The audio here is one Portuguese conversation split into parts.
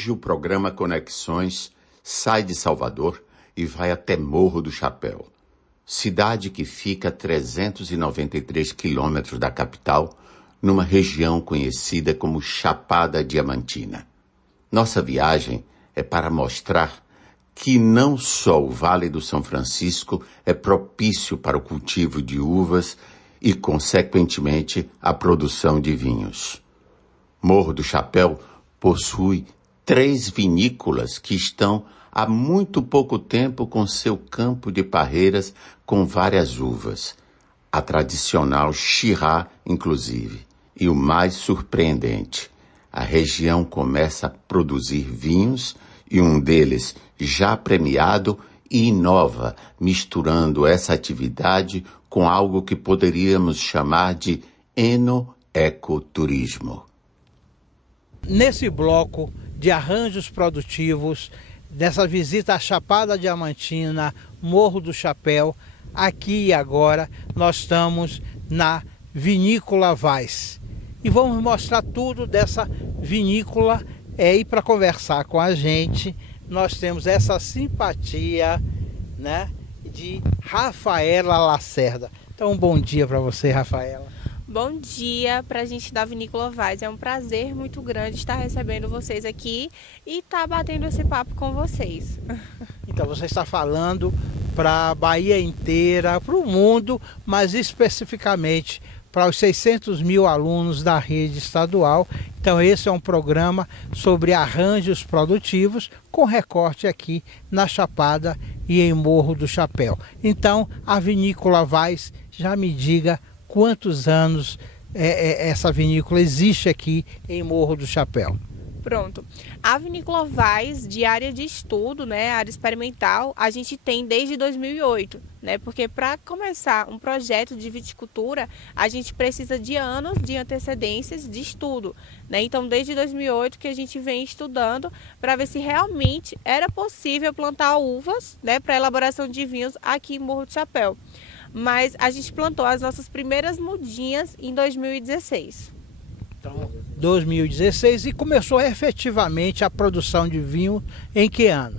Hoje o programa Conexões sai de Salvador e vai até Morro do Chapéu, cidade que fica a 393 quilômetros da capital, numa região conhecida como Chapada Diamantina. Nossa viagem é para mostrar que não só o Vale do São Francisco é propício para o cultivo de uvas e, consequentemente, a produção de vinhos. Morro do Chapéu possui 3 vinícolas que estão há muito pouco tempo com seu campo de parreiras com várias uvas, a tradicional Syrah, inclusive. E o mais surpreendente, a região começa a produzir vinhos e um deles, já premiado, inova, misturando essa atividade com algo que poderíamos chamar de enoecoturismo. Nesse bloco de arranjos produtivos, dessa visita à Chapada Diamantina, Morro do Chapéu, aqui e agora nós estamos na Vinícola Weiss. E vamos mostrar tudo dessa vinícola. E para conversar com a gente, nós temos essa simpatia, né, de Rafaela Lacerda. Então, bom dia para você, Rafaela. Bom dia para a gente da Vinícola Weiss. É um prazer muito grande estar recebendo vocês aqui e estar batendo esse papo com vocês. Então, você está falando para a Bahia inteira, para o mundo, mas especificamente para os 600 mil alunos da rede estadual. Então esse é um programa sobre arranjos produtivos com recorte aqui na Chapada e em Morro do Chapéu. Então a Vinícola Weiss, já me diga quantos anos essa vinícola existe aqui em Morro do Chapéu. Pronto. A Vinícola Weiss, de área de estudo, né, área experimental, a gente tem desde 2008, né, porque para começar um projeto de viticultura, a gente precisa de anos de antecedências de estudo, né, então desde 2008 que a gente vem estudando para ver se realmente era possível plantar uvas, né, para elaboração de vinhos aqui em Morro do Chapéu. Mas a gente plantou as nossas primeiras mudinhas em 2016. Então, 2016, e começou efetivamente a produção de vinho em que ano?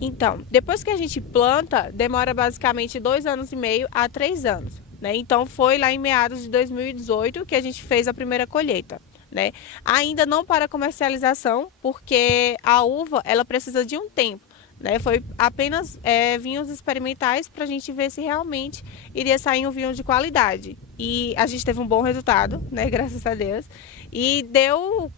Então, depois que a gente planta, demora basicamente 2 anos e meio a 3 anos, né? Então foi lá em meados de 2018 que a gente fez a primeira colheita, né? Ainda não para comercialização, porque a uva ela precisa de um tempo, né? Foi apenas vinhos experimentais para a gente ver se realmente iria sair um vinho de qualidade. E a gente teve um bom resultado, né? Graças a Deus. E deu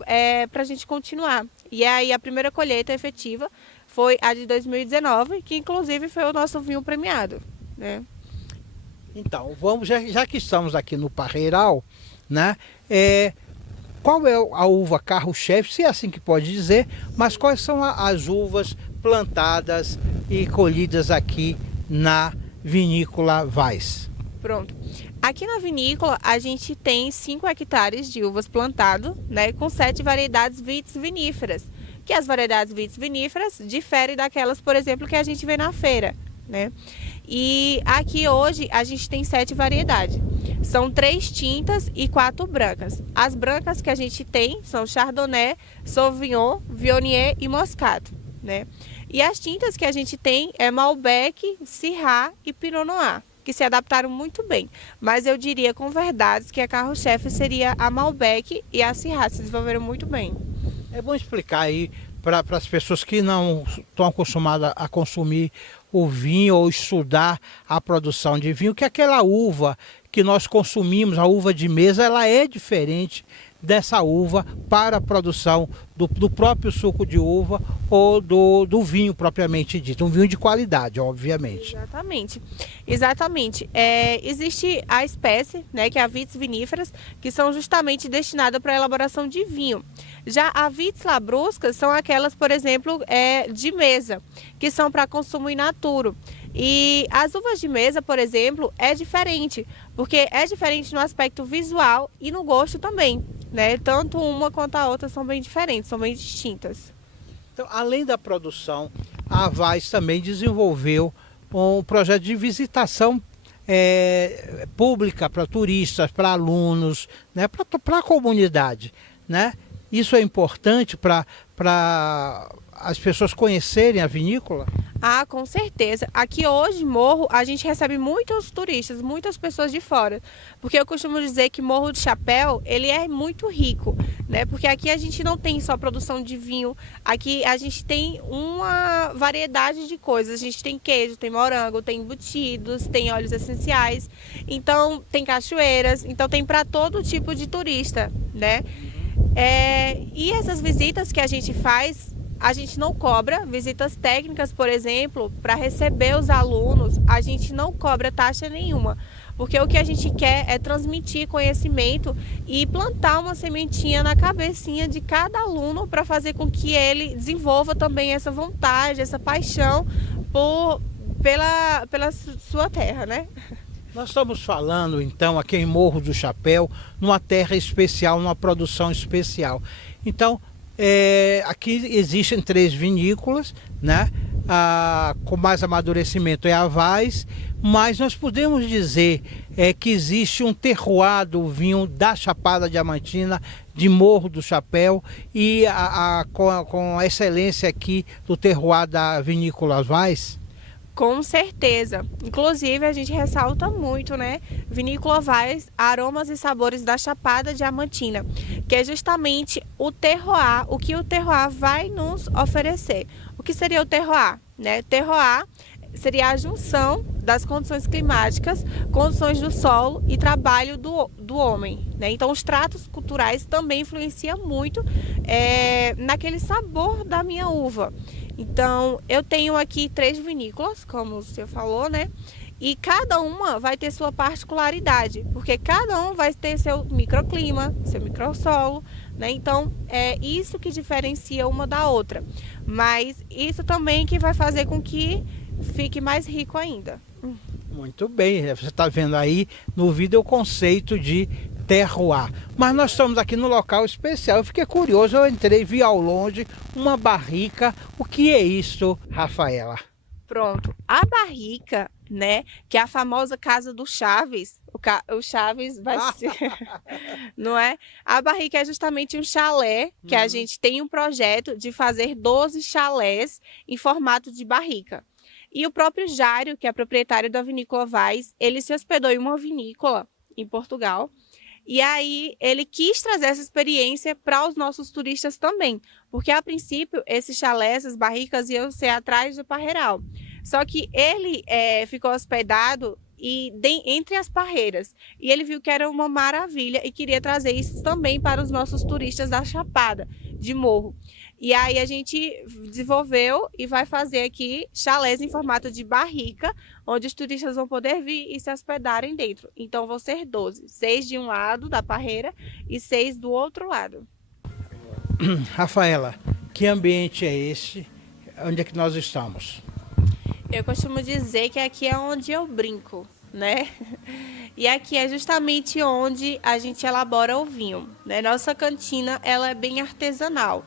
para a gente continuar. E aí a primeira colheita efetiva foi a de 2019, que inclusive foi o nosso vinho premiado, né? Então, vamos, já que estamos aqui no Parreiral, né? Qual é a uva carro-chefe, se é assim que pode dizer, mas quais são as uvas plantadas e colhidas aqui na Vinícola Weiss? Pronto. Aqui na vinícola a gente tem 5 hectares de uvas plantado, né, com 7 variedades vitis viníferas, que as variedades vitis viníferas diferem daquelas, por exemplo, que a gente vê na feira, né? E aqui hoje a gente tem 7 variedades. São 3 tintas e 4 brancas. As brancas que a gente tem são Chardonnay, Sauvignon, Viognier e Moscato, né? E as tintas que a gente tem é Malbec, Syrah e Pinot Noir, que se adaptaram muito bem. Mas eu diria com verdade que a carro-chefe seria a Malbec e a Syrah, se desenvolveram muito bem. É bom explicar aí para as pessoas que não estão acostumadas a consumir o vinho ou estudar a produção de vinho, que aquela uva que nós consumimos, a uva de mesa, ela é diferente dessa uva para a produção do próprio suco de uva ou do vinho propriamente dito, um vinho de qualidade, obviamente. Exatamente. Existe a espécie, né, que é a vitis viníferas, que são justamente destinadas para a elaboração de vinho. Já a vitis labruscas são aquelas, por exemplo, de mesa, que são para consumo in natura. E as uvas de mesa, por exemplo, é diferente, porque é diferente no aspecto visual e no gosto também, né? Tanto uma quanto a outra são bem diferentes, são bem distintas. Então, além da produção, a Weiss também desenvolveu um projeto de visitação pública para turistas, para alunos, né? Para a comunidade, né? Isso é importante para para as pessoas conhecerem a vinícola? Ah, com certeza. Aqui hoje, Morro, a gente recebe muitos turistas, muitas pessoas de fora. Porque eu costumo dizer que Morro do Chapéu, ele é muito rico, né? Porque aqui a gente não tem só produção de vinho, aqui a gente tem uma variedade de coisas. A gente tem queijo, tem morango, tem embutidos, tem óleos essenciais, então tem cachoeiras, então tem para todo tipo de turista, né? E essas visitas que a gente faz, a gente não cobra. Visitas técnicas, por exemplo, para receber os alunos, a gente não cobra taxa nenhuma, porque o que a gente quer é transmitir conhecimento e plantar uma sementinha na cabecinha de cada aluno para fazer com que ele desenvolva também essa vontade, essa paixão pela sua terra, né? Nós estamos falando então aqui em Morro do Chapéu, numa terra especial, numa produção especial. Então, aqui existem 3 vinícolas, né? Com mais amadurecimento é a Vaz, mas nós podemos dizer que existe um terroir do vinho da Chapada Diamantina, de Morro do Chapéu, e com a excelência aqui do terroir da vinícola Vaz. Com certeza. Inclusive, a gente ressalta muito, né? Vinícola Vaz, aromas e sabores da Chapada Diamantina, que é justamente o terroir, o que o terroir vai nos oferecer. O que seria o terroir, né? Terroir seria a junção das condições climáticas, condições do solo e trabalho do homem, né? Então, os tratos culturais também influenciam muito naquele sabor da minha uva. Então, eu tenho aqui 3 vinícolas, como o senhor falou, né? E cada uma vai ter sua particularidade, porque cada um vai ter seu microclima, seu microsolo, né? Então, é isso que diferencia uma da outra. Mas isso também que vai fazer com que fique mais rico ainda. Muito bem, você está vendo aí no vídeo o conceito de terroir. Mas nós estamos aqui no local especial. Eu fiquei curioso, eu entrei, vi ao longe uma barrica. O que é isso, Rafaela? Pronto, a barrica, né, que é a famosa casa do Chaves, o Chaves vai ser, não é? A barrica é justamente um chalé, que a gente tem um projeto de fazer 12 chalés em formato de barrica. E o próprio Jário, que é proprietário da vinícola Vaz, ele se hospedou em uma vinícola em Portugal. E aí ele quis trazer essa experiência para os nossos turistas também, porque a princípio esses chalés, essas barricas iam ser atrás do Parreiral. Só que ele ficou hospedado entre as parreiras, e ele viu que era uma maravilha e queria trazer isso também para os nossos turistas da Chapada, de Morro. E aí a gente desenvolveu e vai fazer aqui chalés em formato de barrica, onde os turistas vão poder vir e se hospedarem dentro. Então vão ser 12, 6 de um lado da parreira e 6 do outro lado. Rafaela, que ambiente é esse? Onde é que nós estamos? Eu costumo dizer que aqui é onde eu brinco, né? E aqui é justamente onde a gente elabora o vinho, né? Nossa cantina, ela é bem artesanal,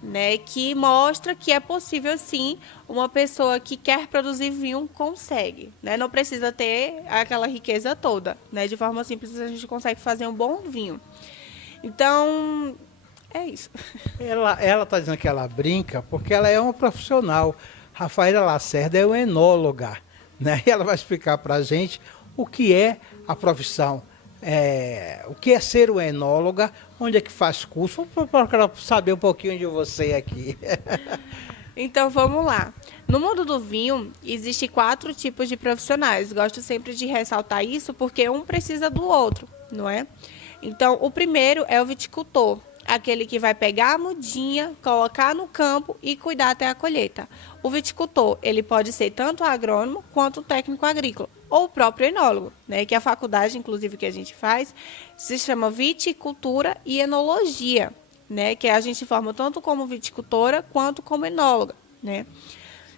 né, que mostra que é possível sim, uma pessoa que quer produzir vinho consegue, né? Não precisa ter aquela riqueza toda, né? De forma simples a gente consegue fazer um bom vinho. Então, é isso. Ela está dizendo que ela brinca porque ela é uma profissional. Rafaela Lacerda é uma enóloga, né? E ela vai explicar para a gente o que é a profissão. O que é ser uma enóloga, onde é que faz curso, para saber um pouquinho de você aqui. Então vamos lá. No mundo do vinho, existem 4 tipos de profissionais. Gosto sempre de ressaltar isso porque um precisa do outro, não é? Então, o primeiro é o viticultor, aquele que vai pegar a mudinha, colocar no campo e cuidar até a colheita. O viticultor, ele pode ser tanto agrônomo quanto técnico agrícola, ou o próprio enólogo, né? Que a faculdade, inclusive, que a gente faz, se chama viticultura e enologia, né? Que a gente forma tanto como viticultora quanto como enóloga, né?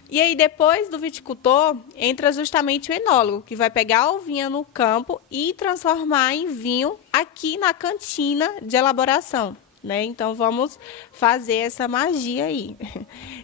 E aí, depois do viticultor, entra justamente o enólogo, que vai pegar a uvinha no campo e transformar em vinho aqui na cantina de elaboração, né? Então, vamos fazer essa magia aí.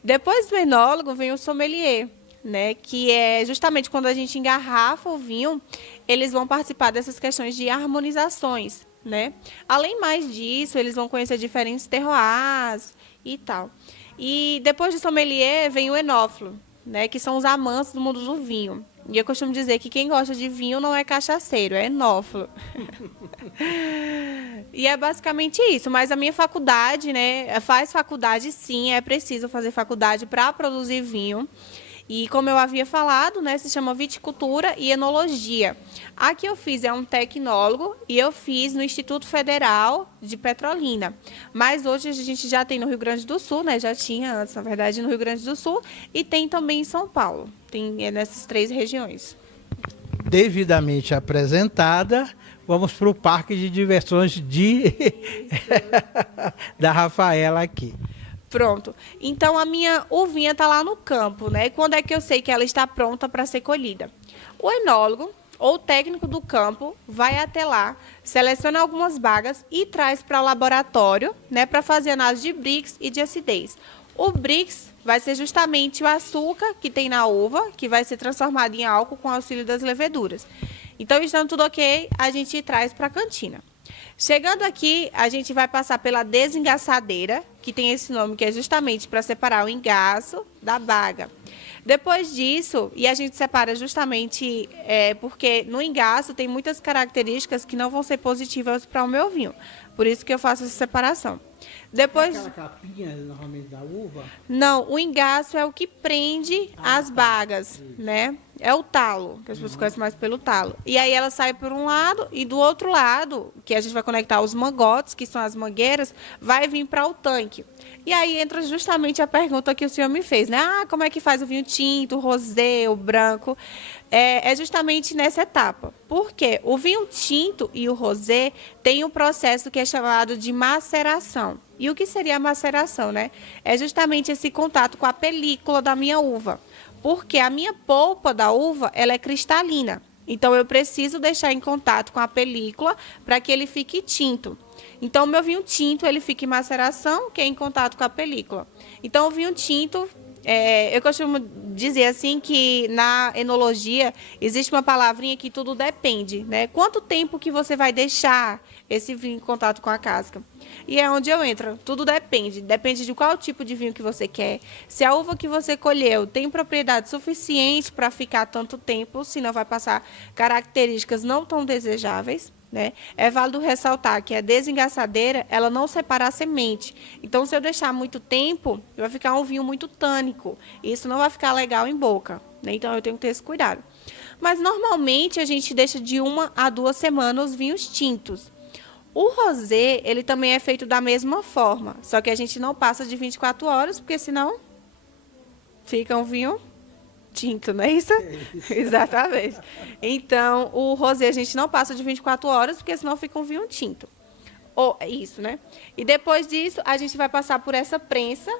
Depois do enólogo, vem o sommelier, né? Que é justamente quando a gente engarrafa o vinho, eles vão participar dessas questões de harmonizações, né? Além mais disso, eles vão conhecer diferentes terroirs e tal. E depois de sommelier vem o enófilo, né, que são os amantes do mundo do vinho. E eu costumo dizer que quem gosta de vinho não é cachaceiro, é enófilo. E é basicamente isso. Mas a minha faculdade, né, faz faculdade sim, é preciso fazer faculdade para produzir vinho. E como eu havia falado, né, se chama viticultura e enologia. A que eu fiz é um tecnólogo e eu fiz no Instituto Federal de Petrolina. Mas hoje a gente já tem no Rio Grande do Sul, né, já tinha antes, na verdade, no Rio Grande do Sul, e tem também em São Paulo. Tem nessas 3 regiões. Devidamente apresentada, vamos para o parque de diversões da Rafaela aqui. Pronto. Então, a minha uvinha está lá no campo, né? Quando é que eu sei que ela está pronta para ser colhida? O enólogo ou o técnico do campo vai até lá, seleciona algumas bagas e traz para o laboratório, né, para fazer análise de Brix e de acidez. O Brix vai ser justamente o açúcar que tem na uva, que vai ser transformado em álcool com auxílio das leveduras. Então, estando tudo ok, a gente traz para a cantina. Chegando aqui, a gente vai passar pela desengaçadeira, que tem esse nome, que é justamente para separar o engaço da baga. Depois disso, e a gente separa justamente porque no engaço tem muitas características que não vão ser positivas para o meu vinho. Por isso que eu faço essa separação. Depois, aquela capinha, normalmente, da uva? Não, o engaço é o que prende as bagas, né? É o talo, que as pessoas conhecem mais pelo talo. E aí ela sai por um lado e do outro lado, que a gente vai conectar os mangotes, que são as mangueiras, vai vir para o tanque. E aí entra justamente a pergunta que o senhor me fez, né? Ah, como é que faz o vinho tinto, o rosé, o branco? É justamente nessa etapa. Por quê? O vinho tinto e o rosé tem um processo que é chamado de maceração. E o que seria a maceração, né? É justamente esse contato com a película da minha uva. Porque a minha polpa da uva, ela é cristalina. Então, eu preciso deixar em contato com a película para que ele fique tinto. Então, o meu vinho tinto, ele fica em maceração, que é em contato com a película. Então, o vinho tinto, eu costumo dizer assim que na enologia existe uma palavrinha que tudo depende, né? Quanto tempo que você vai deixar esse vinho em contato com a casca? E é onde eu entro. Tudo depende. Depende de qual tipo de vinho que você quer. Se a uva que você colheu tem propriedade suficiente para ficar tanto tempo, senão vai passar características não tão desejáveis, né? É válido ressaltar que a desengaçadeira, ela não separa a semente. Então, se eu deixar muito tempo, vai ficar um vinho muito tânico. Isso não vai ficar legal em boca, né? Então, eu tenho que ter esse cuidado. Mas, normalmente, a gente deixa de 1 a 2 semanas os vinhos tintos. O rosé, ele também é feito da mesma forma, só que a gente não passa de 24 horas, porque senão fica um vinho tinto, não é isso? Exatamente. Então, o rosé a gente não passa de 24 horas, porque senão fica um vinho tinto. É isso, né? E depois disso, a gente vai passar por essa prensa,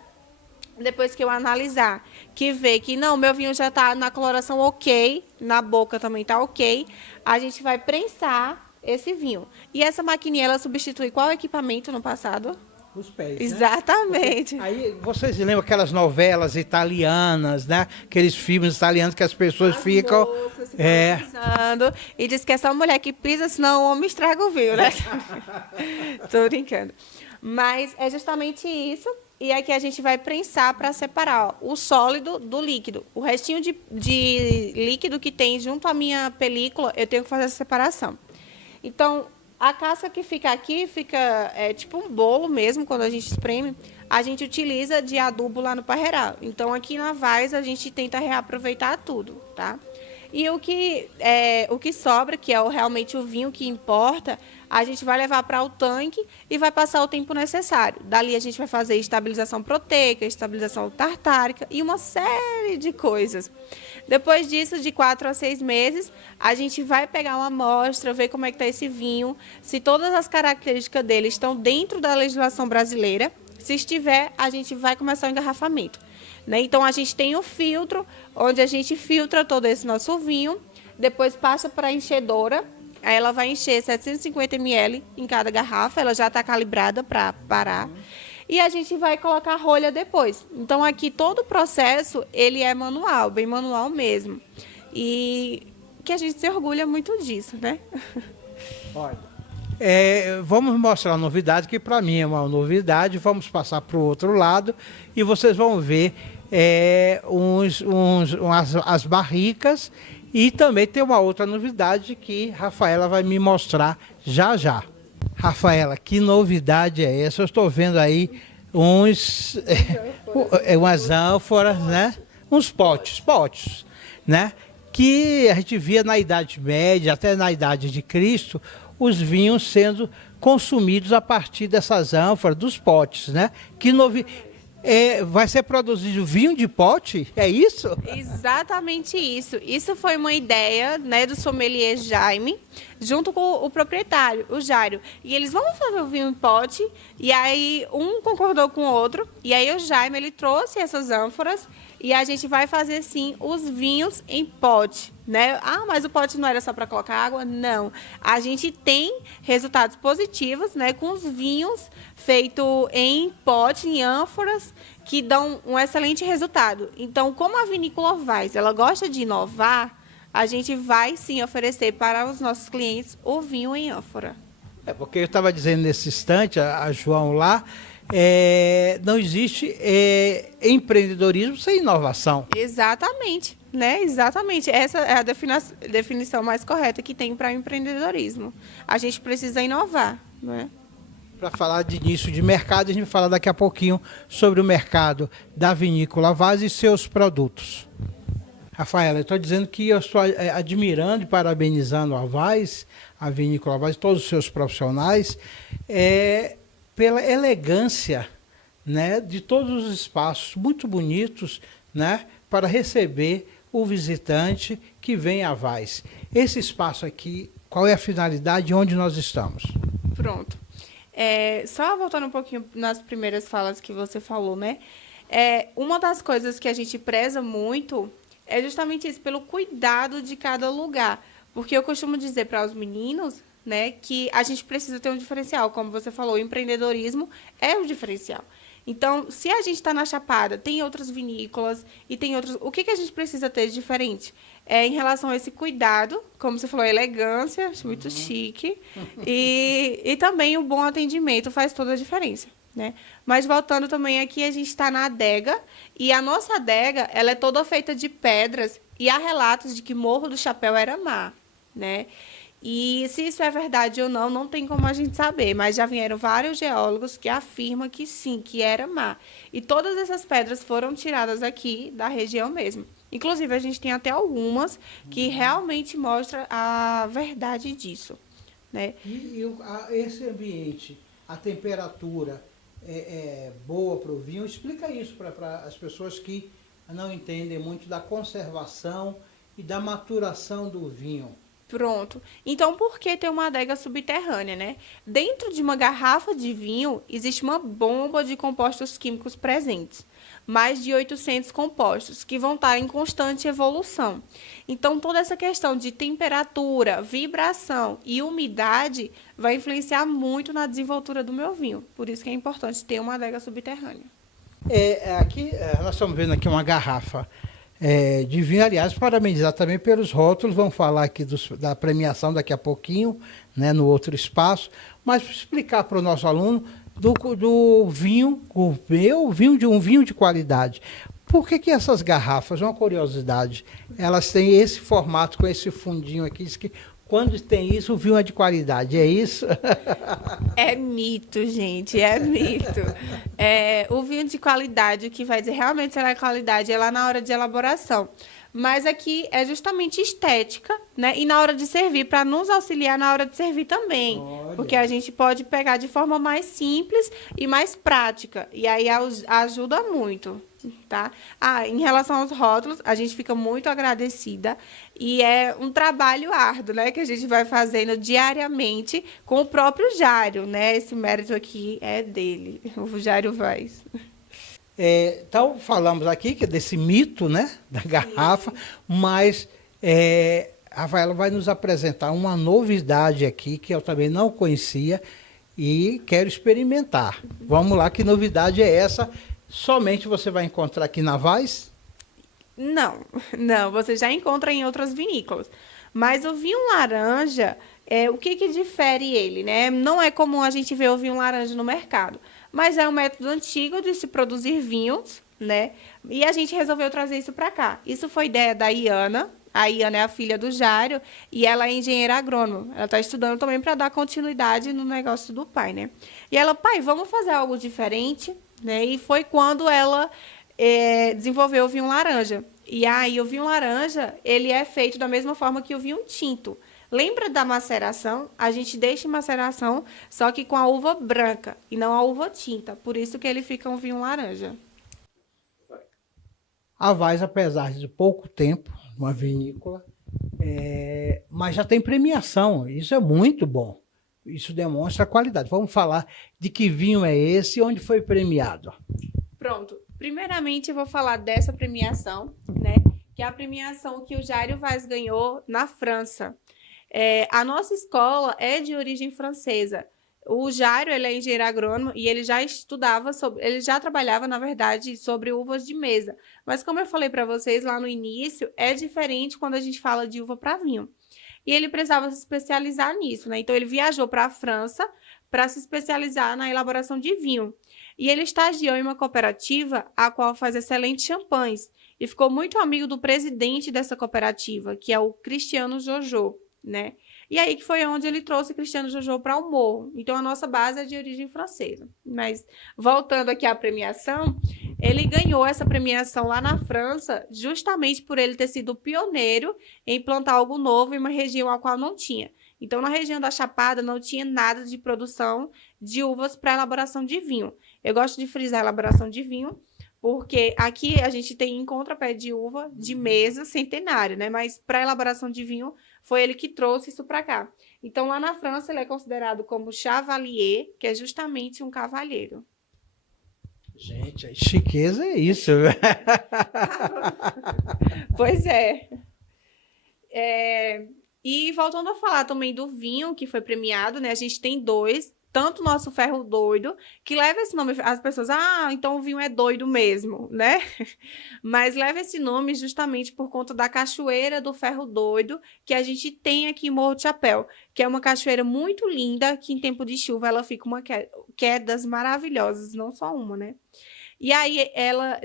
depois que eu analisar, que vê que não, meu vinho já está na coloração ok, na boca também está ok, a gente vai prensar esse vinho. E essa maquininha, ela substitui qual equipamento no passado? Os pés, exatamente. Né? Aí, vocês lembram aquelas novelas italianas, né? Aqueles filmes italianos que as pessoas ficam... pisando, e diz que é só mulher que pisa, senão o homem estraga o vinho, né? Tô brincando. Mas é justamente isso. E aqui a gente vai prensar para separar o sólido do líquido. O restinho de líquido que tem junto à minha película, eu tenho que fazer essa separação. Então, a casca que fica aqui, fica tipo um bolo mesmo, quando a gente espreme, a gente utiliza de adubo lá no parreiral. Então, aqui na Vaz, a gente tenta reaproveitar tudo, tá? E o que sobra, que é realmente o vinho que importa, a gente vai levar para o tanque e vai passar o tempo necessário. Dali a gente vai fazer estabilização proteica, estabilização tartárica e uma série de coisas. Depois disso, de 4 a 6 meses, a gente vai pegar uma amostra, ver como é que está esse vinho, se todas as características dele estão dentro da legislação brasileira. Se estiver, a gente vai começar o engarrafamento. Né? Então, a gente tem o filtro, onde a gente filtra todo esse nosso vinho, depois passa para a enchedora, aí ela vai encher 750 ml em cada garrafa, ela já está calibrada para parar, e a gente vai colocar a rolha depois. Então, aqui todo o processo, ele é manual, bem manual mesmo, e que a gente se orgulha muito disso, né? Olha, Vamos mostrar a novidade, que para mim é uma novidade. Vamos passar para o outro lado e vocês vão ver as barricas. E também tem uma outra novidade que Rafaela vai me mostrar já já. Rafaela, que novidade é essa? Eu estou vendo aí umas ânforas, né? Uns potes, né? Que a gente via na Idade Média, até na Idade de Cristo, os vinhos sendo consumidos a partir dessas ânforas, dos potes, né? Vai ser produzido vinho de pote? É isso? Exatamente isso. Isso foi uma ideia, né, do sommelier Jaime, junto com o proprietário, o Jairo. E eles vão fazer o vinho em pote, e aí um concordou com o outro, e aí o Jaime ele trouxe essas ânforas, e a gente vai fazer, sim, os vinhos em pote, né? Ah, mas o pote não era só para colocar água? Não. A gente tem resultados positivos, né, com os vinhos feitos em pote, em ânforas, que dão um excelente resultado. Então, como a Vinícola Vaz, ela gosta de inovar, a gente vai, sim, oferecer para os nossos clientes o vinho em ânfora. Porque eu estava dizendo nesse instante, a João lá, não existe empreendedorismo sem inovação. Exatamente, né? Exatamente. Essa é a definição mais correta que tem para o empreendedorismo. A gente precisa inovar, né? Para falar de início de mercado, a gente vai falar daqui a pouquinho sobre o mercado da Vinícola Vaz e seus produtos. Rafaela, eu estou dizendo que eu estou admirando e parabenizando a Vaz, a Vinícola Vaz, todos os seus profissionais, pela elegância, né, de todos os espaços muito bonitos, né, para receber o visitante que vem à Vaz. Esse espaço aqui, qual é a finalidade e onde nós estamos? Pronto. Só voltando um pouquinho nas primeiras falas que você falou, né? Uma das coisas que a gente preza muito é justamente isso, pelo cuidado de cada lugar. Porque eu costumo dizer para os meninos, né, que a gente precisa ter um diferencial. Como você falou, o empreendedorismo é um diferencial. Então, se a gente está na Chapada, tem outras vinícolas e tem outros... O que a gente precisa ter de diferente? Em relação a esse cuidado, como você falou, a elegância, muito chique, e também o bom atendimento faz toda a diferença, né? Mas voltando também aqui, a gente está na adega, e a nossa adega, ela é toda feita de pedras, e há relatos de que Morro do Chapéu era mar, né? E se isso é verdade ou não, não tem como a gente saber, mas já vieram vários geólogos que afirmam que sim, que era mar. E todas essas pedras foram tiradas aqui da região mesmo. Inclusive, a gente tem até algumas que realmente mostram a verdade disso, né? Esse ambiente, a temperatura é boa para o vinho? Explica isso para as pessoas que não entendem muito da conservação e da maturação do vinho. Pronto. Então, por que ter uma adega subterrânea, né? Dentro de uma garrafa de vinho, existe uma bomba de compostos químicos presentes. Mais de 800 compostos, que vão estar em constante evolução. Então, toda essa questão de temperatura, vibração e umidade vai influenciar muito na desenvoltura do meu vinho. Por isso que é importante ter uma adega subterrânea. Aqui, nós estamos vendo aqui uma garrafa de vinho, aliás, parabenizar também pelos rótulos, vamos falar aqui da premiação daqui a pouquinho, né, no outro espaço, mas explicar para o nosso aluno do vinho, um vinho de qualidade. Por que essas garrafas, uma curiosidade, elas têm esse formato com esse fundinho aqui, diz que quando tem isso, o vinho é de qualidade, é isso? É mito, gente, é mito. O vinho de qualidade, o que vai dizer realmente será qualidade, é lá na hora de elaboração. Mas aqui é justamente estética, né? E na hora de servir, para nos auxiliar na hora de servir também. Olha. Porque a gente pode pegar de forma mais simples e mais prática. E aí ajuda muito, tá? Em relação aos rótulos, a gente fica muito agradecida. E é um trabalho árduo, né? Que a gente vai fazendo diariamente com o próprio Jário, né? Esse mérito aqui é dele, o Jário Vaz. Então, falamos aqui que desse mito, né, da garrafa, mas a Rafaela vai nos apresentar uma novidade aqui que eu também não conhecia e quero experimentar. Vamos lá, que novidade é essa? Somente você vai encontrar aqui na Vaz? Não, não, você já encontra em outras vinícolas. Mas o vinho laranja, o que que difere ele, né? Não é comum a gente ver o vinho laranja no mercado, mas é um método antigo de se produzir vinhos, né? E a gente resolveu trazer isso para cá. Isso foi ideia da Iana. A Iana é a filha do Jário e ela é engenheira agrônoma. Ela está estudando também para dar continuidade no negócio do pai, né? E ela, pai, vamos fazer algo diferente, né? E foi quando ela desenvolveu o vinho laranja. E aí o vinho laranja, ele é feito da mesma forma que o vinho tinto. Lembra da maceração? A gente deixa em maceração, só que com a uva branca e não a uva tinta. Por isso que ele fica um vinho laranja. A Vaz, apesar de pouco tempo, uma vinícola, mas já tem premiação. Isso é muito bom. Isso demonstra a qualidade. Vamos falar de que vinho é esse e onde foi premiado. Pronto. Primeiramente, eu vou falar dessa premiação, né? Que é a premiação que o Jário Vaz ganhou na França. A nossa escola é de origem francesa. O Jário, ele é engenheiro agrônomo e ele já estudava ele já trabalhava, na verdade, sobre uvas de mesa. Mas como eu falei para vocês lá no início, é diferente quando a gente fala de uva para vinho. E ele precisava se especializar nisso, né? Então ele viajou para a França para se especializar na elaboração de vinho. E ele estagiou em uma cooperativa a qual faz excelentes champanhes e ficou muito amigo do presidente dessa cooperativa, que é o Cristiano Jojo, né? E aí que foi onde ele trouxe Cristiano Jojo para o Morro. Então, a nossa base é de origem francesa. Mas, voltando aqui à premiação, ele ganhou essa premiação lá na França justamente por ele ter sido pioneiro em plantar algo novo em uma região a qual não tinha. Então, na região da Chapada, não tinha nada de produção de uvas para elaboração de vinho. Eu gosto de frisar a elaboração de vinho, porque aqui a gente encontra pé de uva de mesa centenário, né? Mas para elaboração de vinho, foi ele que trouxe isso para cá. Então, lá na França, ele é considerado como chevalier, que é justamente um cavalheiro. Gente, a chiqueza é isso. Pois é. E voltando a falar também do vinho que foi premiado, né? A gente tem dois. Tanto o nosso ferro doido, que leva esse nome, as pessoas, então o vinho é doido mesmo, né? Mas leva esse nome justamente por conta da cachoeira do ferro doido, que a gente tem aqui em Morro do Chapéu, que é uma cachoeira muito linda, que em tempo de chuva ela fica quedas maravilhosas, não só uma, né? E aí,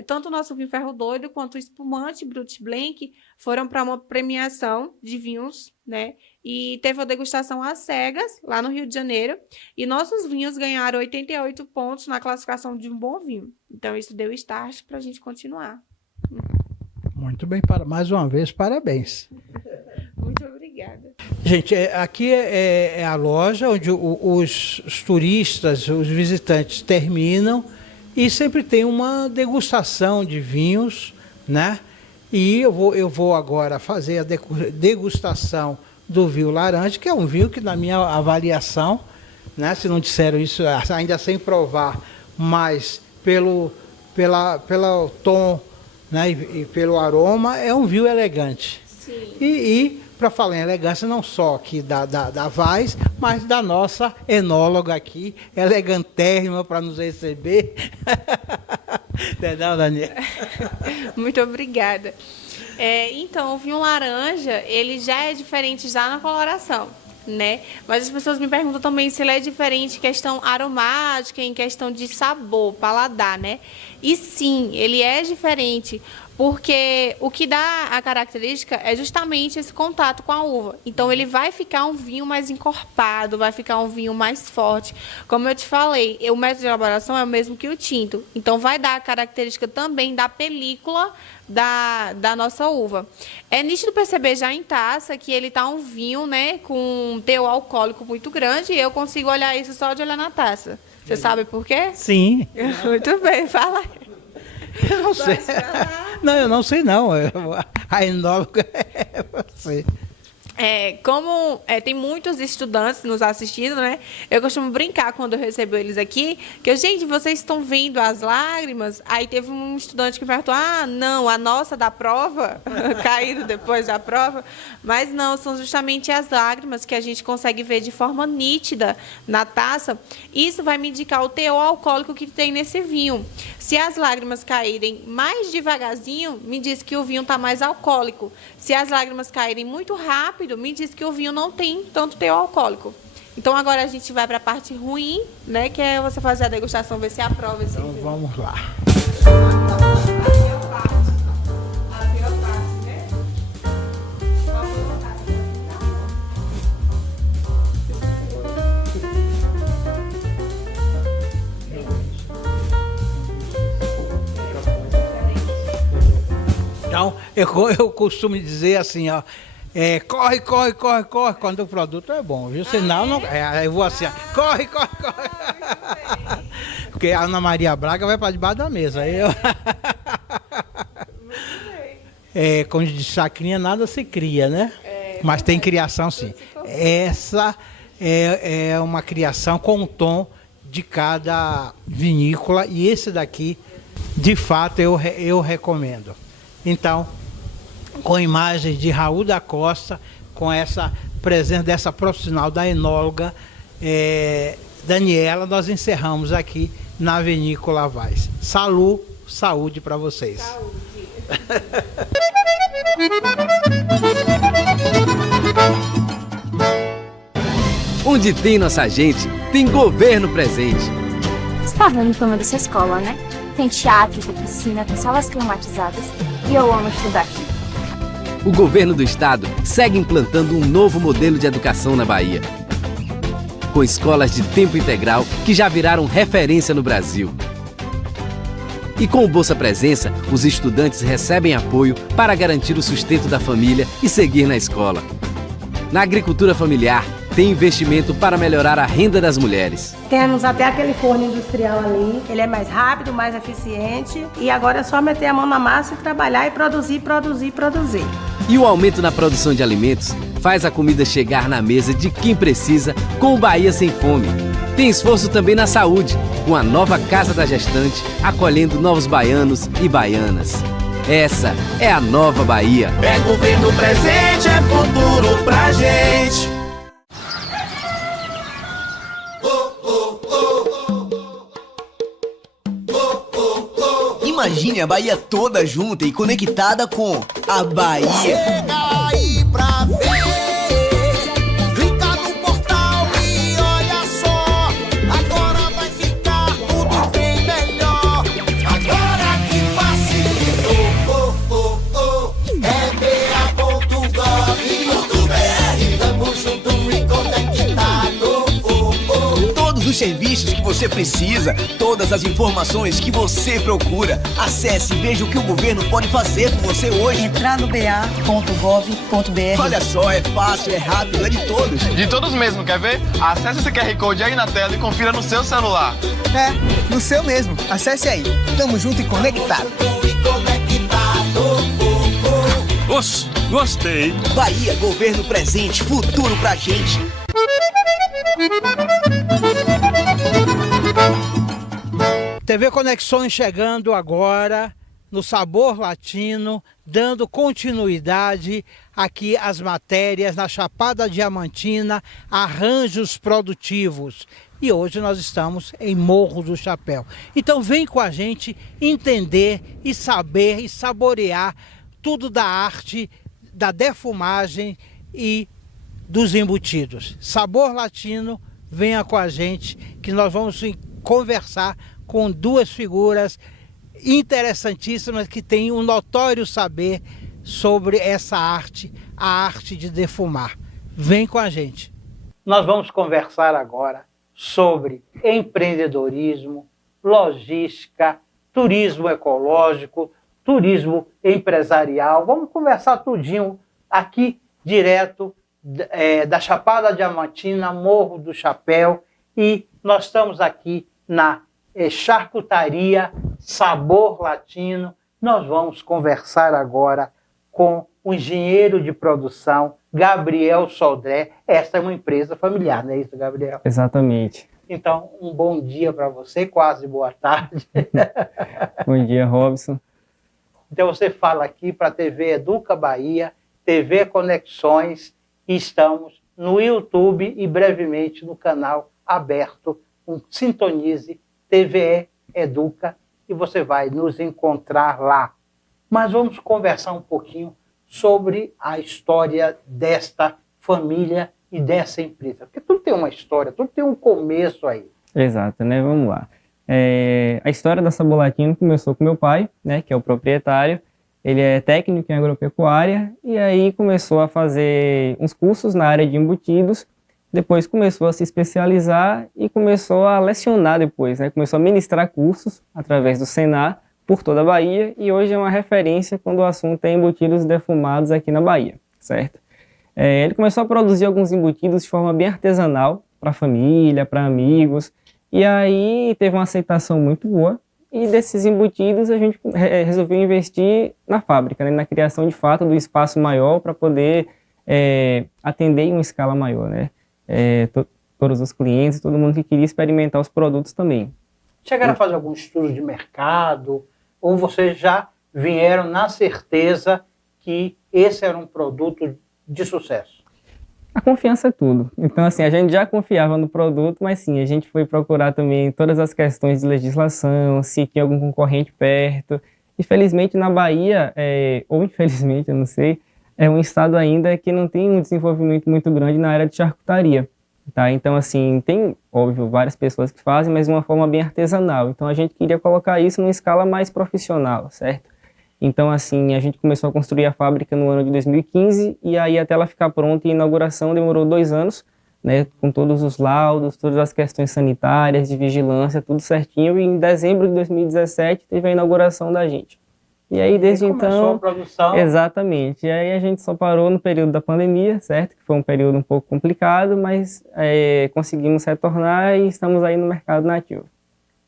tanto o nosso vinho ferro doido quanto o espumante Brut Blanc foram para uma premiação de vinhos, né? E teve a degustação às cegas, lá no Rio de Janeiro. E nossos vinhos ganharam 88 pontos na classificação de um bom vinho. Então, isso deu start para a gente continuar. Muito bem, mais uma vez, parabéns. Muito obrigada. Gente, aqui é a loja onde os turistas, os visitantes terminam e sempre tem uma degustação de vinhos, né? E eu vou agora fazer a degustação do vinho laranja, que é um vinho que, na minha avaliação, né, se não disseram isso ainda sem provar, mas pelo tom, né, e pelo aroma, é um vinho elegante. Sim. E para falar em elegância, não só aqui da Vaz, mas da nossa enóloga aqui, elegantérrima para nos receber. Não, Daniel? Muito obrigada. Então, o vinho laranja, ele já é diferente já na coloração, né? Mas as pessoas me perguntam também se ele é diferente em questão aromática, em questão de sabor, paladar, né? E sim, ele é diferente, porque o que dá a característica é justamente esse contato com a uva. Então, ele vai ficar um vinho mais encorpado, vai ficar um vinho mais forte. Como eu te falei, o método de elaboração é o mesmo que o tinto. Então, vai dar a característica também da película da nossa uva. É nítido perceber já em taça que ele tá um vinho, né, com um teor alcoólico muito grande, e eu consigo olhar isso só de olhar na taça. Você sabe por quê? Sim. Muito bem, fala. Eu não sei. Não, eu não sei não. A enóloga é você. Tem muitos estudantes nos assistindo, né? Eu costumo brincar quando eu recebo eles aqui, que gente, vocês estão vendo as lágrimas? Aí teve um estudante que perguntou, não, a nossa da prova, caíram depois da prova, mas não, são justamente as lágrimas que a gente consegue ver de forma nítida na taça. Isso vai me indicar o teor alcoólico que tem nesse vinho. Se as lágrimas caírem mais devagarzinho, me diz que o vinho está mais alcoólico. Se as lágrimas caírem muito rápido, me diz que o vinho não tem tanto teor alcoólico. Então agora a gente vai para a parte ruim, né? Que é você fazer a degustação, ver se aprova esse vinho. Então vamos lá. A pior parte, né? Então, eu costumo dizer assim, ó, corre, quando o produto é bom, viu? Senão, não, eu vou assim, ó, corre. Porque a Ana Maria Braga vai para debaixo da mesa. Com de chacrinha nada se cria, né? Mas tem criação sim. Essa é uma criação com o tom de cada vinícola e esse daqui, de fato, eu recomendo. Então, com imagens de Raul da Costa, com essa presença dessa profissional da enóloga Daniela, nós encerramos aqui na Vinícola Vaz. Saúde para vocês. Saúde. Onde tem nossa gente, tem governo presente. Você está vendo como é dessa escola, né? Tem teatro, tem piscina, tem salas climatizadas e eu amo estudar aqui. O governo do estado segue implantando um novo modelo de educação na Bahia, com escolas de tempo integral que já viraram referência no Brasil. E com o Bolsa Presença, os estudantes recebem apoio para garantir o sustento da família e seguir na escola. Na agricultura familiar, tem investimento para melhorar a renda das mulheres. Temos até aquele forno industrial ali, ele é mais rápido, mais eficiente e agora é só meter a mão na massa e trabalhar e produzir. E o aumento na produção de alimentos faz a comida chegar na mesa de quem precisa com o Bahia Sem Fome. Tem esforço também na saúde, com a nova Casa da Gestante, acolhendo novos baianos e baianas. Essa é a nova Bahia. É governo presente, é futuro pra gente. Imagine a Bahia toda junta e conectada com a Bahia. Chega aí pra ver. Clica no portal e olha só. Agora vai ficar tudo bem melhor. Agora que facilitou. É ba.gov.br. Tamo junto e conectado. Todos os serviços que você precisa, todas as informações que você procura. Acesse e veja o que o governo pode fazer por você hoje. Entrar no ba.gov.br. Olha só, é fácil, é rápido, é de todos. De todos mesmo, quer ver? Acesse esse QR Code aí na tela e confira no seu celular. No seu mesmo. Acesse aí. Tamo junto e conectado. Oxe, gostei. Bahia, governo presente, futuro pra gente. TV Conexões chegando agora no Sabor Latino, dando continuidade aqui às matérias na Chapada Diamantina, arranjos produtivos. E hoje nós estamos em Morro do Chapéu. Então vem com a gente entender e saber e saborear tudo da arte, da defumagem e dos embutidos. Sabor Latino, venha com a gente que nós vamos conversar com duas figuras interessantíssimas que têm um notório saber sobre essa arte, a arte de defumar. Vem com a gente. Nós vamos conversar agora sobre empreendedorismo, logística, turismo ecológico, turismo empresarial. Vamos conversar tudinho aqui direto da Chapada Diamantina, Morro do Chapéu, e nós estamos aqui na Charcutaria Sabor Latino. Nós vamos conversar agora com o engenheiro de produção Gabriel Sodré. Essa é uma empresa familiar, não é isso, Gabriel? Exatamente. Então, um bom dia para você, quase boa tarde. Bom dia, Robson. Então, você fala aqui para a TV Educa Bahia, TV Conexões, e estamos no YouTube e brevemente no canal aberto, sintonize TVE Educa, e você vai nos encontrar lá. Mas vamos conversar um pouquinho sobre a história desta família e dessa empresa. Porque tudo tem uma história, tudo tem um começo aí. Exato, né? Vamos lá. A história da Sabor Latino começou com meu pai, né, que é o proprietário. Ele é técnico em agropecuária e aí começou a fazer uns cursos na área de embutidos. Depois começou a se especializar e começou a lecionar depois, né? Começou a ministrar cursos através do Senar por toda a Bahia e hoje é uma referência quando o assunto é embutidos defumados aqui na Bahia, certo? Ele começou a produzir alguns embutidos de forma bem artesanal para a família, para amigos, e aí teve uma aceitação muito boa e desses embutidos a gente resolveu investir na fábrica, né? Na criação de fato do espaço maior para poder atender em uma escala maior, né? Todos os clientes, todo mundo que queria experimentar os produtos também. Chegaram a fazer algum estudo de mercado ou vocês já vieram na certeza que esse era um produto de sucesso? A confiança é tudo. Então, assim, a gente já confiava no produto, mas sim, a gente foi procurar também todas as questões de legislação, se tinha algum concorrente perto. Infelizmente, na Bahia, ou infelizmente, eu não sei, é um estado ainda que não tem um desenvolvimento muito grande na área de charcutaria. Tá? Então, assim, tem, óbvio, várias pessoas que fazem, mas de uma forma bem artesanal. Então, a gente queria colocar isso numa escala mais profissional, certo? Então, assim, a gente começou a construir a fábrica no ano de 2015 e aí até ela ficar pronta e a inauguração demorou 2 anos, né, com todos os laudos, todas as questões sanitárias, de vigilância, tudo certinho. E em dezembro de 2017 teve a inauguração da gente. E aí, desde então... Começou a produção. Exatamente. E aí a gente só parou no período da pandemia, certo? Que foi um período um pouco complicado, mas conseguimos retornar e estamos aí no mercado nativo.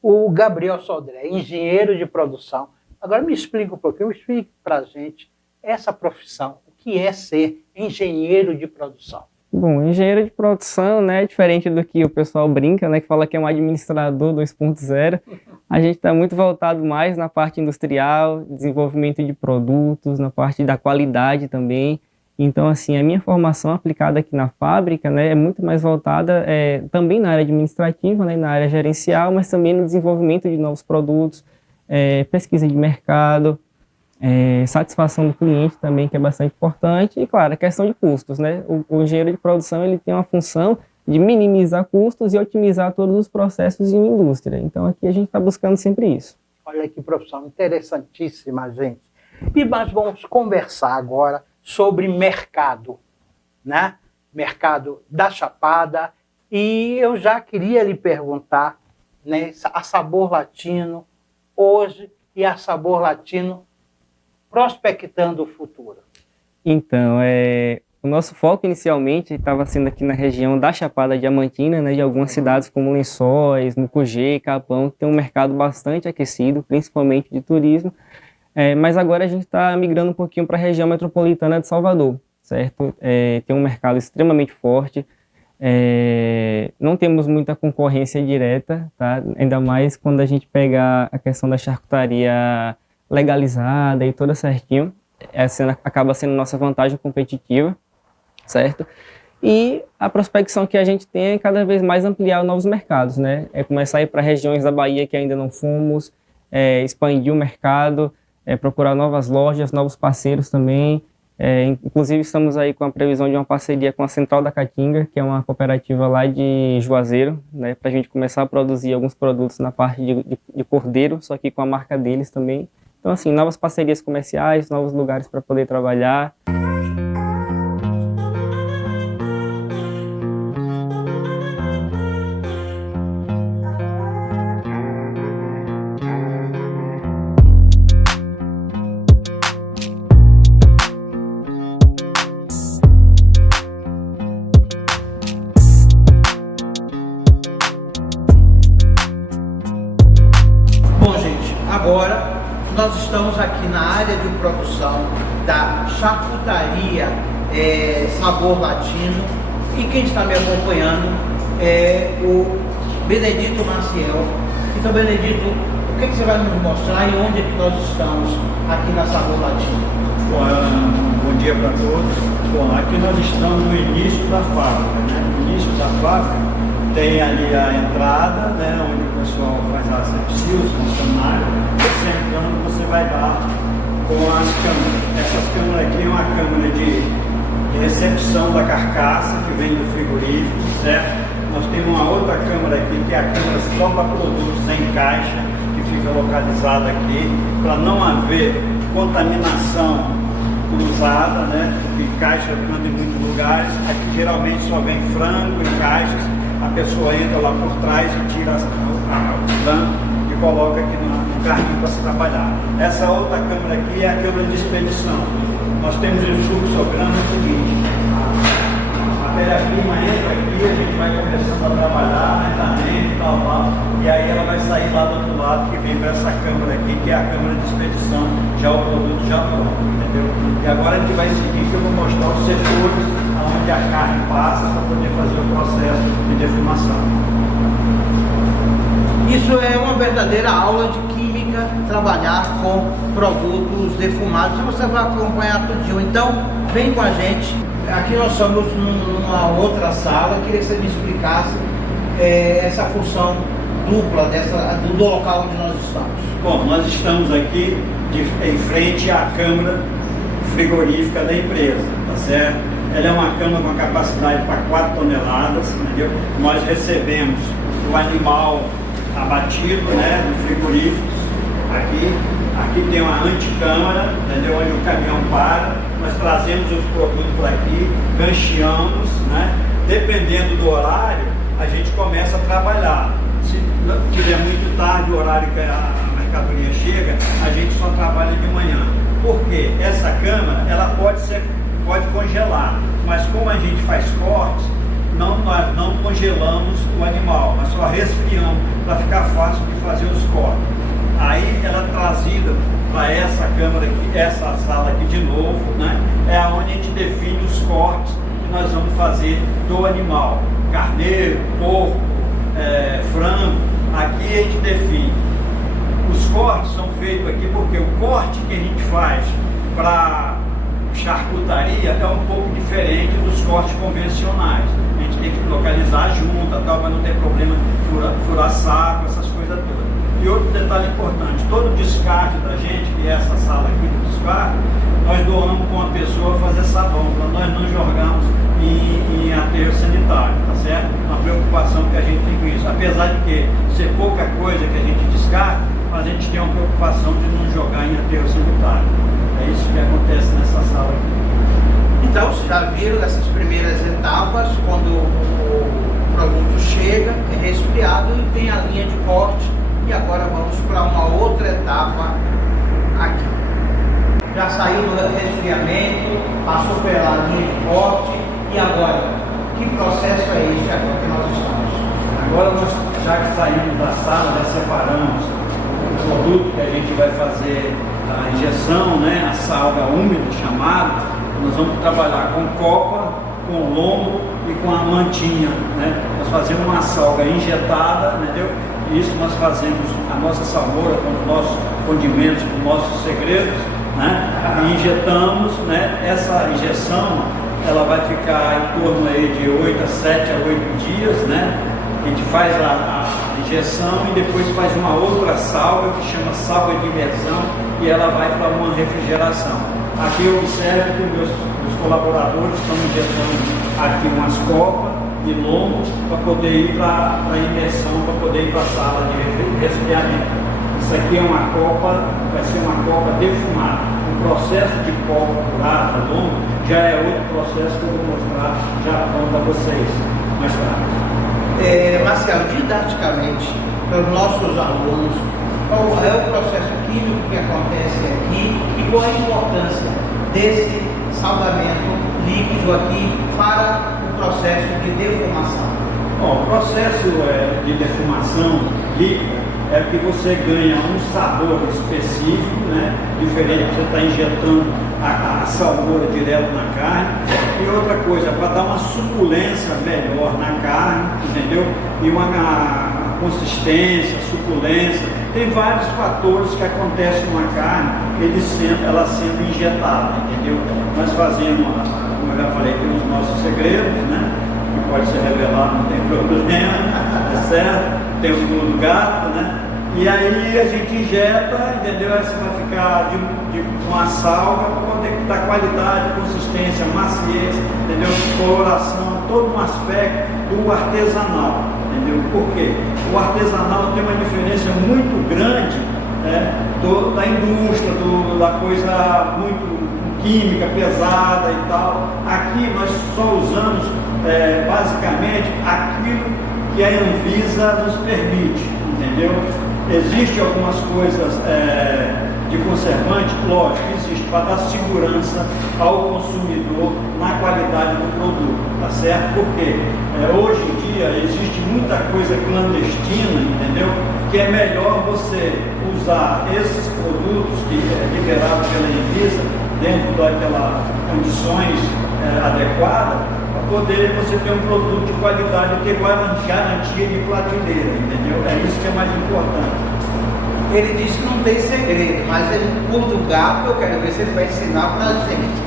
O Gabriel Sodré, engenheiro de produção. Agora me explica um pouquinho, explique para a gente essa profissão. O que é ser engenheiro de produção? Bom, engenheiro de produção, né, diferente do que o pessoal brinca, né, que fala que é um administrador 2.0, a gente está muito voltado mais na parte industrial, desenvolvimento de produtos, na parte da qualidade também. Então, assim, a minha formação aplicada aqui na fábrica, né, é muito mais voltada também na área administrativa, né, na área gerencial, mas também no desenvolvimento de novos produtos, pesquisa de mercado, satisfação do cliente também, que é bastante importante, e claro, a questão de custos, né? O engenheiro de produção ele tem uma função de minimizar custos e otimizar todos os processos em uma indústria. Então aqui a gente está buscando sempre isso. Olha que profissão interessantíssima, gente. E nós vamos conversar agora sobre mercado, né? Mercado da Chapada, e eu já queria lhe perguntar, né, a Sabor Latino hoje e a Sabor Latino prospectando o futuro. Então, o nosso foco inicialmente estava sendo aqui na região da Chapada Diamantina, né, de algumas cidades como Lençóis, Mucugê, Capão, que tem um mercado bastante aquecido, principalmente de turismo, mas agora a gente está migrando um pouquinho para a região metropolitana de Salvador, certo? Tem um mercado extremamente forte, não temos muita concorrência direta, tá? Ainda mais quando a gente pegar a questão da charcutaria legalizada e toda certinho, essa acaba sendo nossa vantagem competitiva, certo? E a prospecção que a gente tem é cada vez mais ampliar novos mercados, né? Começar a ir para regiões da Bahia que ainda não fomos, expandir o mercado, procurar novas lojas, novos parceiros também. Inclusive estamos aí com a previsão de uma parceria com a Central da Caatinga, que é uma cooperativa lá de Juazeiro, né, para a gente começar a produzir alguns produtos na parte de cordeiro, só que com a marca deles também. Então, assim, novas parcerias comerciais, novos lugares para poder trabalhar. Agora, nós estamos aqui na área de produção da charcutaria sabor latino. E quem está me acompanhando é o Benedito Maciel. Então, Benedito, o que você vai nos mostrar e onde é que nós estamos aqui na Sabor Latino? Bom dia para todos. Bom, aqui nós estamos no início da fábrica, né? No início da fábrica tem ali a entrada, né? Onde o pessoal faz a asepsia, os funcionários. Você entrando, você vai dar com as câmeras. Essas câmeras aqui é uma câmera de recepção da carcaça que vem do frigorífico, certo? Nós temos uma outra câmera aqui, que é a câmera só para produtos em caixa, que fica localizada aqui, para não haver contaminação cruzada, né? Porque caixa anda em muitos lugares, aqui geralmente só vem frango em caixas, a pessoa entra lá por trás e tira o frango e coloca aqui no carrinho para se trabalhar. Essa outra câmera aqui é a câmera de expedição. Nós temos um fluxograma seguinte: a matéria-prima entra aqui, a gente vai começando a trabalhar, lentamente, tal, e aí ela vai sair lá do outro lado, que vem para essa câmera aqui, que é a câmera de expedição, já o produto já pronto, entendeu? E agora a gente vai seguir, que eu vou mostrar os setores onde a carne passa para poder fazer o processo de defumação. Isso é uma verdadeira aula de química, trabalhar com produtos defumados, e você vai acompanhar tudinho. Então, vem com a gente. Aqui nós estamos numa outra sala. Queria que você me explicasse essa função dupla do local onde nós estamos. Bom, nós estamos aqui em frente à câmara frigorífica da empresa, tá certo? Ela é uma câmara com capacidade para 4 toneladas, entendeu? Nós recebemos o animal abatido, né, no frigorífico. Aqui tem uma anticâmara, entendeu? Onde o caminhão para, nós trazemos os produtos por aqui, gancheamos, né? Dependendo do horário, a gente começa a trabalhar. Se tiver muito tarde, o horário que a mercadoria chega, a gente só trabalha de manhã. Porque essa câmara, ela pode congelar, mas como a gente faz cortes, nós não congelamos o animal, nós só resfriamos para ficar fácil de fazer os cortes. Aí ela é trazida para essa câmara aqui, essa sala aqui de novo, né? É onde a gente define os cortes que nós vamos fazer do animal. Carneiro, porco, frango, aqui a gente define. Os cortes são feitos aqui porque o corte que a gente faz para charcutaria é um pouco diferente dos cortes convencionais. A gente tem que localizar a junta, tal, para não ter problema furar saco, essas coisas todas. E outro detalhe importante, todo o descarte da gente, que é essa sala aqui do descarte, nós doamos com uma pessoa fazer sabão, para nós não jogarmos em aterro sanitário, tá certo? Uma preocupação que a gente tem com isso. Apesar de que ser pouca coisa que a gente descarta, a gente tem uma preocupação de não jogar em aterro sanitário. É isso que acontece nessa sala aqui. Então, vocês já viram essas primeiras etapas, quando o produto chega, é resfriado e tem a linha de corte. E agora vamos para uma outra etapa aqui. Já saiu do resfriamento, passou pela linha de corte. E agora, que processo é este agora que nós estamos? Agora nós, já que saímos da sala, já separamos o produto que a gente vai fazer a injeção, né, a salga úmida chamada. Nós vamos trabalhar com copa, com lombo e com a mantinha, né? Nós fazemos uma salga injetada, entendeu? Isso nós fazemos a nossa salmoura com os nossos condimentos, com os nossos segredos, né? E injetamos, né? Essa injeção, ela vai ficar em torno aí de 7 a 8 dias, né? A gente faz a injeção e depois faz uma outra salga que chama salga de imersão e ela vai para uma refrigeração. Aqui observe que os colaboradores estão injetando aqui umas copas de lombo para poder ir para a imersão, para poder ir para a sala de resfriamento. Isso aqui é uma copa, vai ser uma copa defumada. O processo de copa curada, lombo, já é outro processo que eu vou mostrar já para vocês mais tarde. Marcelo, didaticamente, para os nossos alunos, qual é o processo químico que acontece aqui e qual a importância desse salgamento líquido aqui para o processo de defumação? Bom, o processo de defumação líquida é que você ganha um sabor específico, né? Diferente, você está injetando a salmoura direto na carne. E outra coisa, para dar uma suculência melhor na carne, entendeu? E uma consistência, suculência, tem vários fatores que acontecem numa carne, ela sendo injetada, entendeu? Nós fazemos, como eu já falei, tem os nossos segredos, né? Que pode ser revelado, não tem problema, é certo? Tem o pulo do gato, né? E aí a gente injeta, entendeu? Aí você vai ficar de uma salga para poder dar qualidade, consistência, maciez, entendeu? Coloração, todo um aspecto do artesanal, entendeu? Por quê? O artesanal tem uma diferença muito grande, né, da indústria, da coisa muito química, pesada e tal. Aqui nós só usamos basicamente aquilo que a Anvisa nos permite, entendeu? Existem algumas coisas de conservante, lógico, existe para dar segurança ao consumidor na qualidade do produto, tá certo? Porque hoje em dia existe muita coisa clandestina, entendeu? Que é melhor você usar esses produtos que é liberado pela Anvisa dentro daquelas condições adequadas, para poder você ter um produto de qualidade e ter garantia de prateleira, entendeu? É isso que é mais importante. Ele disse que não tem segredo, mas ele curta o gato, eu quero ver se ele vai ensinar para a gente.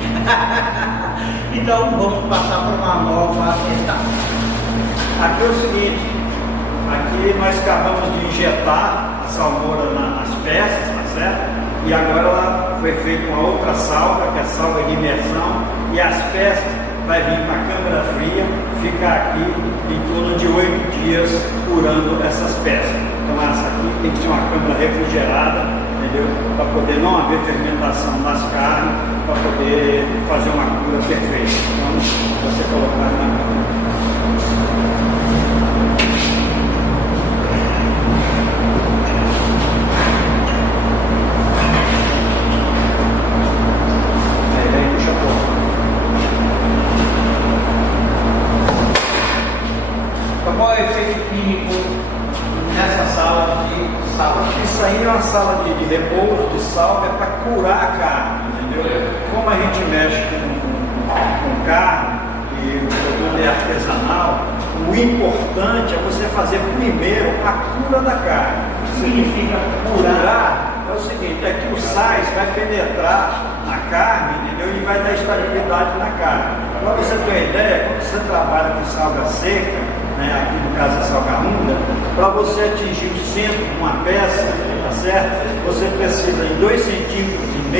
Então vamos passar para uma nova etapa. Aqui é o seguinte, aqui nós acabamos de injetar a salmoura nas peças, tá certo? E agora ela foi feita uma outra salga, que é a salga de imersão, e as peças vai vir para a câmara fria, ficar aqui em torno de 8 dias curando essas peças. Então essa aqui tem que ser uma câmara refrigerada, entendeu? Para poder não haver fermentação nas carnes, para poder fazer uma cura perfeita. Então você colocar na câmara. Qual é o efeito químico nessa sala de salga? Isso aí é uma sala de repouso, de salga, é para curar a carne, entendeu? Como a gente mexe com carne e o produto é artesanal, o importante é você fazer primeiro a cura da carne. Significa curar é o seguinte, é que o sais vai penetrar na carne, entendeu? E vai dar estabilidade na carne. Para você ter uma ideia, quando você trabalha com salga seca, aqui no caso a salga-runda, para você atingir o centro de uma peça, tá certo? Você precisa em 2,5 cm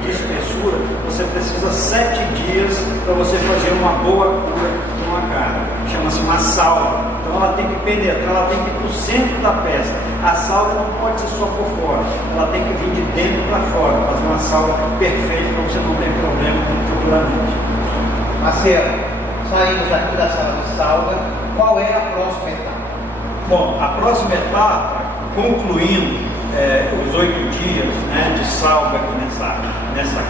de espessura, você precisa 7 dias para você fazer uma boa cura de uma carne. Chama-se uma salga. Então ela tem que penetrar, ela tem que ir para o centro da peça. A salga não pode ser só por fora, ela tem que vir de dentro para fora, fazer uma salga perfeita para você não ter problema futuramente. Marcelo, saímos aqui da sala de salga. Qual é a próxima etapa? Bom, a próxima etapa, concluindo os 8 dias de salga aqui nessa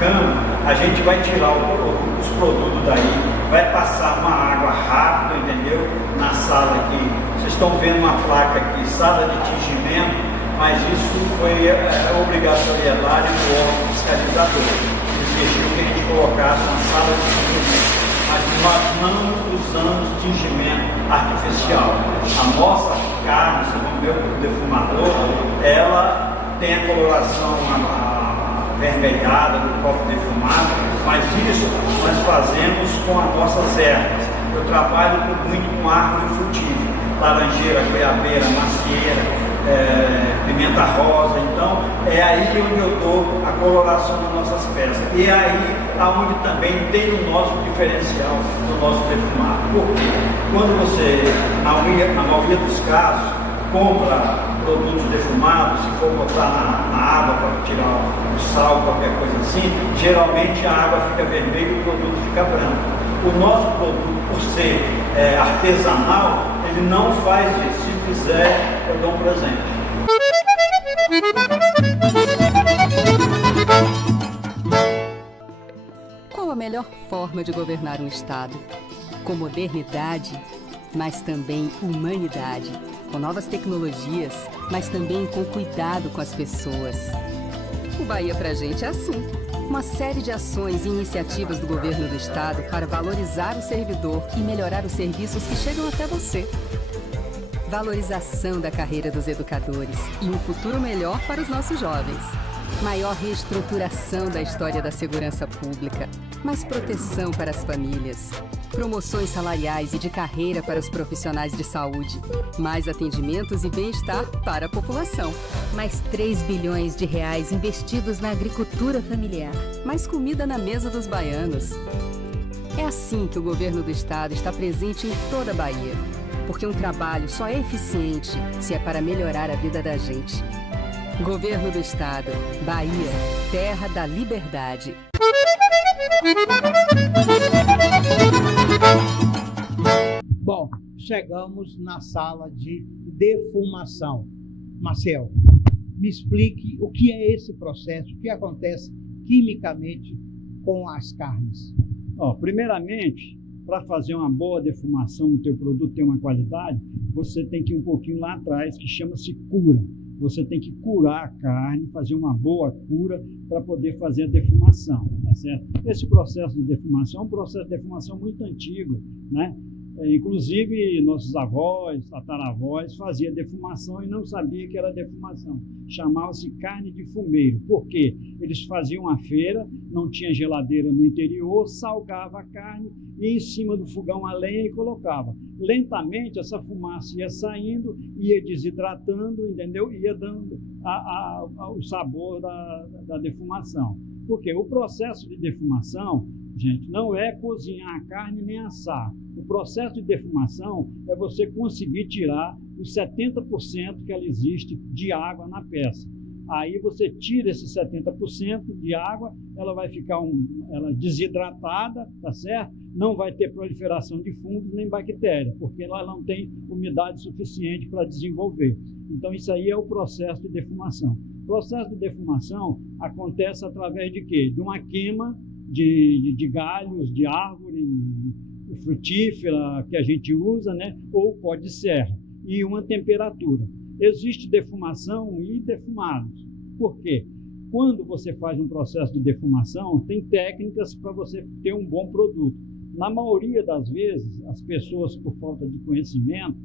cama, a gente vai tirar os produtos daí, vai passar uma água rápida, entendeu? Na sala aqui, vocês estão vendo uma placa aqui, sala de tingimento, mas isso foi a obrigatoriedade do órgão fiscalizador. Eles exigiram que a gente colocasse uma sala de tingimento. Mas nós não usamos tingimento artificial. A nossa carne, vocês vão ver o defumador, ela tem a coloração avermelhada do copo defumado, mas isso nós fazemos com as nossas ervas. Eu trabalho muito com árvore frutífera, laranjeira, goiabeira, macieira, pimenta rosa, então é aí onde eu dou a coloração das nossas peças. E é aí onde também tem o nosso diferencial do nosso defumado. Porque quando você, na maioria dos casos, compra produtos defumados, se for botar na água para tirar o sal, qualquer coisa assim, geralmente a água fica vermelha e o produto fica branco. O nosso produto, por ser artesanal, ele não faz isso. Se fizer, eu dou um presente. Qual a melhor forma de governar um Estado? Com modernidade, mas também humanidade. Com novas tecnologias, mas também com cuidado com as pessoas. O Bahia pra gente é assim. Uma série de ações e iniciativas do governo do estado para valorizar o servidor e melhorar os serviços que chegam até você. Valorização da carreira dos educadores e um futuro melhor para os nossos jovens. Maior reestruturação da história da segurança pública. Mais proteção para as famílias. Promoções salariais e de carreira para os profissionais de saúde. Mais atendimentos e bem-estar para a população. Mais 3 bilhões de reais investidos na agricultura familiar. Mais comida na mesa dos baianos. É assim que o governo do estado está presente em toda a Bahia. Porque um trabalho só é eficiente se é para melhorar a vida da gente. Governo do Estado, Bahia, terra da liberdade. Bom, chegamos na sala de defumação. Marcel, me explique o que é esse processo, o que acontece quimicamente com as carnes. Primeiramente, para fazer uma boa defumação e o teu produto ter uma qualidade, você tem que ir um pouquinho lá atrás, que chama-se cura. Você tem que curar a carne, fazer uma boa cura para poder fazer a defumação, tá certo? Esse processo de defumação é um processo de defumação muito antigo, né? Inclusive, nossos avós, tataravós faziam defumação e não sabiam que era defumação. Chamava-se carne de fumeiro. Por quê? Eles faziam uma feira, não tinha geladeira no interior, salgava a carne e em cima do fogão a lenha e colocava. Lentamente, essa fumaça ia saindo, ia desidratando, entendeu? Ia dando o sabor da defumação. Porque o processo de defumação, gente, não é cozinhar a carne nem assar. O processo de defumação é você conseguir tirar os 70% que ela existe de água na peça. Aí você tira esses 70% de água, ela vai ficar ela desidratada, tá certo? Não vai ter proliferação de fungos nem bactéria, porque ela não tem umidade suficiente para desenvolver. Então isso aí é o processo de defumação. O processo de defumação acontece através de quê? De uma queima de galhos, de árvore frutífera que a gente usa, né? Ou pó de serra, e uma temperatura. Existe defumação e defumados. Por quê? Quando você faz um processo de defumação, tem técnicas para você ter um bom produto. Na maioria das vezes, as pessoas, por falta de conhecimento,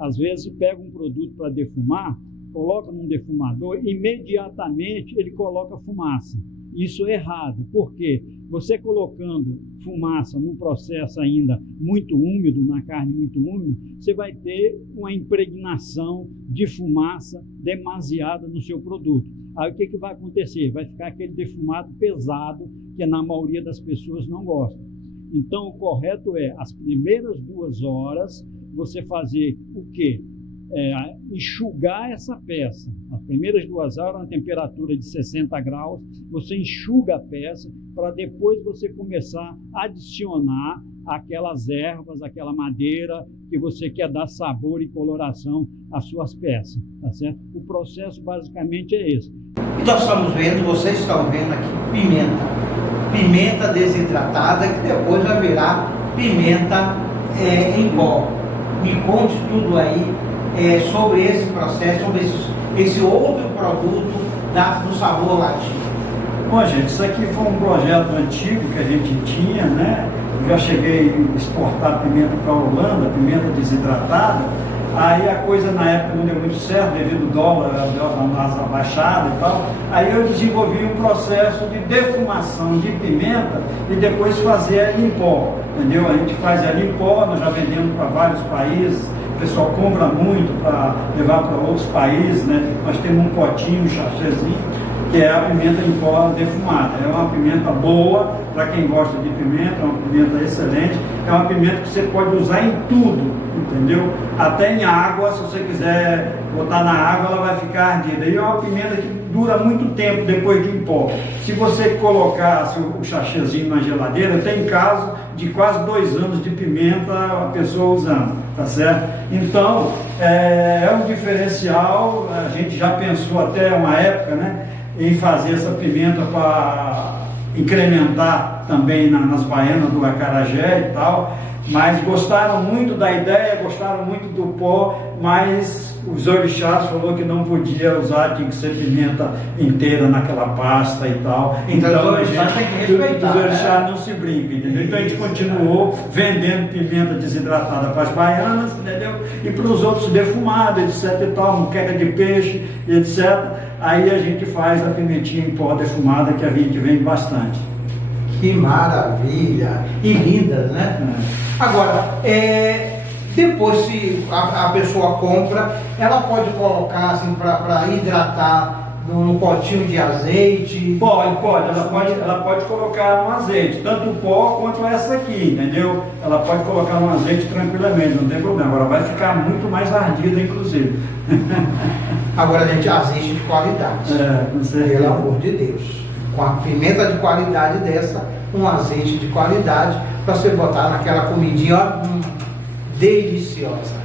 às vezes pegam um produto para defumar, coloca num defumador, imediatamente ele coloca fumaça. Isso é errado. Por quê? Você colocando fumaça num processo ainda muito úmido, na carne muito úmida, você vai ter uma impregnação de fumaça demasiada no seu produto. Aí o que vai acontecer? Vai ficar aquele defumado pesado, que na maioria das pessoas não gosta. Então o correto é, as primeiras 2 horas, você fazer o quê? Enxugar essa peça. As primeiras 2 horas, a temperatura de 60 graus, você enxuga a peça para depois você começar a adicionar aquelas ervas, aquela madeira que você quer dar sabor e coloração às suas peças, tá certo? O processo basicamente é esse. E nós estamos vendo, vocês estão vendo aqui, pimenta desidratada, que depois vai virar pimenta em pó. Me conte tudo aí sobre esse processo, sobre esse outro produto do sabor latino. Bom, gente, isso aqui foi um projeto antigo que a gente tinha, né? Eu já cheguei a exportar pimenta para a Holanda, pimenta desidratada. Aí a coisa na época não deu muito certo, devido ao dólar, a baixada e tal. Aí eu desenvolvi um processo de defumação de pimenta e depois fazer ela em pó, entendeu? A gente faz ela em pó, nós já vendemos para vários países. O pessoal compra muito para levar para outros países, né? Nós temos um potinho, um sachêzinho, que é a pimenta em pó defumada. É uma pimenta boa para quem gosta de pimenta, é uma pimenta excelente. É uma pimenta que você pode usar em tudo, entendeu? Até em água, se você quiser botar na água, ela vai ficar ardida. E é uma pimenta que dura muito tempo depois de em pó. Se você colocar o sachêzinho na geladeira, tem caso de quase 2 anos de pimenta a pessoa usando, tá certo? Então, é um diferencial. A gente já pensou até uma época, né, em fazer essa pimenta para incrementar também nas baianas do acarajé e tal, mas gostaram muito da ideia, gostaram muito do pó, mas os orixás falou que não podia usar, tinha que ser pimenta inteira naquela pasta e tal. Então a gente, os orixás não se brinca, entendeu? Então a gente continuou vendendo pimenta desidratada para as baianas, entendeu? E para os outros defumada, etc e tal, muqueca de peixe, etc. Aí a gente faz a pimentinha em pó defumada, que a gente vende bastante. Que maravilha! E lindas, né? Agora, depois se a pessoa compra, ela pode colocar assim para hidratar no potinho de azeite? Pode. Ela pode colocar no azeite, tanto o pó quanto essa aqui, entendeu? Ela pode colocar no azeite tranquilamente, não tem problema. Agora vai ficar muito mais ardida, inclusive. Agora, gente, azeite de qualidade. Com certeza. Pelo amor de Deus. Com a pimenta de qualidade dessa, um azeite de qualidade, para você botar naquela comidinha deliciosa.